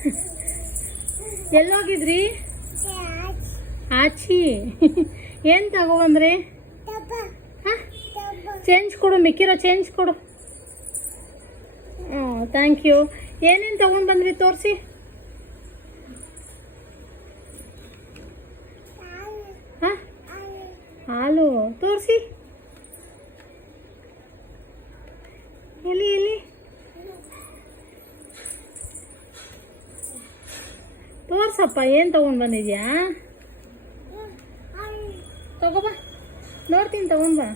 ಎಲ್ಲೋಗಿದ್ರಿ? ಆಚಿ. ಏನು ತಗೊಬಂದ್ರಿ ಚೇಂಜ್ ಕೊಡು, ಮಿಕ್ಕಿರೋ ಚೇಂಜ್ ಕೊಡು. ಹ್ಞೂ ಥ್ಯಾಂಕ್ ಯು ಏನೇನು ತಗೊಂಡು ಬಂದ್ರಿ ತೋರಿಸಿ? ಹಾಂ? ಹಾಲು. ತೋರಿಸಿ. ಎಲ್ಲಿ ಎಲ್ಲಿ? ತೋರ್ಸಪ್ಪ ಏನು ತಗೊಂಡು ಬಂದಿದ್ಯಾ? ತಗೋಬ. ನೋಡ್ತೀನಿ ತಗೊಂಡ್ ಬಾ.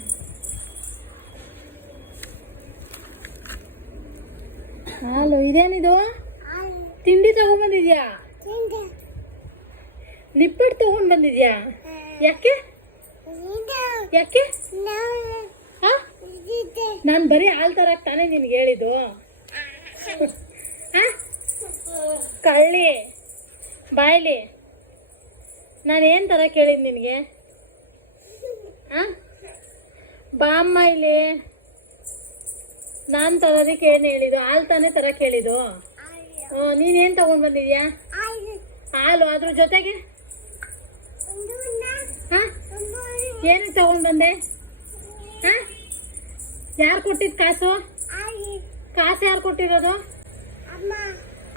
ಹಾಲು ಇದೇನಿದು? ತಿಂಡಿ ತಗೊಂಡ್ಬಂದಿದ್ಯಾ ನಿಪ್ಪಟ್ಟು ತಗೊಂಡ್ ಬಂದಿದ್ಯಾ? ಯಾಕೆ? ಯಾಕೆ? ನಾನು ಬರೀ ಹಾಲು ತರಕ್ ತಾನೇ ನಿನ್ಗೆ ಹೇಳಿದ್ದು. ಹಾ ಕಳ್ಳಿ. ಬಾಯ್ಲಿ ನಾನು ಏನು ಥರ ಕೇಳಿದ್ದು ನಿನಗೆ? ಹಾಂ ಬಾಮ್ಮ ಇಲ್ಲಿ ನಾನು ತರೋದಕ್ಕೆ ಏನು ಹೇಳಿದ್ದು? ಹಾಲು ತಾನೇ ಥರ ಕೇಳಿದ್ದು? ಹ್ಞೂ ನೀನೇನು ತೊಗೊಂಡು ಬಂದಿದ್ಯಾ? ಹಾಲು. ಅದ್ರ ಜೊತೆಗೆ? ಹಾಂ? ಏನು ತೊಗೊಂಡು ಬಂದೆ? ಹಾಂ? ಯಾರು ಕೊಟ್ಟಿದ್ದು ಕಾಸು? ಕಾಸು ಯಾರು ಕೊಟ್ಟಿರೋದು?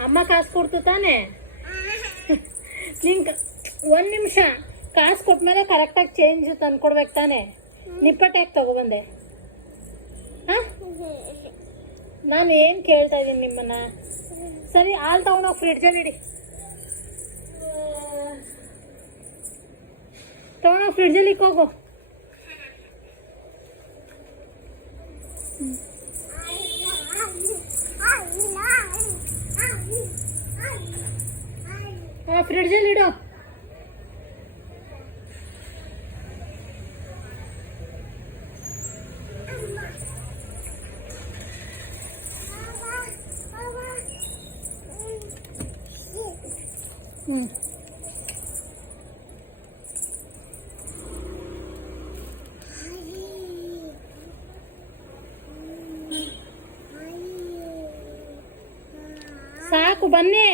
ಅಮ್ಮ ಕಾಸು ಕೊಡ್ತು ತಾನೇ? ನಿಂಗೆ ಒಂದು ನಿಮಿಷ, ಕಾಸು ಕೊಟ್ಮೇಲೆ ಕರೆಕ್ಟಾಗಿ ಚೇಂಜ್ ತಂದ್ಕೊಡ್ಬೇಕು ತಾನೆ. ನಿಪ್ಪಟ್ಟು ಯಾಕೆ ತಗೊಬಂದೆ? ಹಾಂ? ನಾನು ಏನು ಕೇಳ್ತಾ ಇದ್ದೀನಿ ನಿಮ್ಮನ್ನ? ಸರಿ, ಹಾಲು ತಗೊಂಡೋಗಿ ಫ್ರಿಡ್ಜಲ್ಲಿ ಇಡಿ. ತಗೊಂಡೋಗಿ ಫ್ರಿಡ್ಜಲ್ಲಿ ಇಕ್ಕೋಗು. ಹಾಂ ಫ್ರಿಡ್ಜಲ್ಲಿ ಇಡು ಹ್ಞೂ ಸಾಕು ಬನ್ನಿ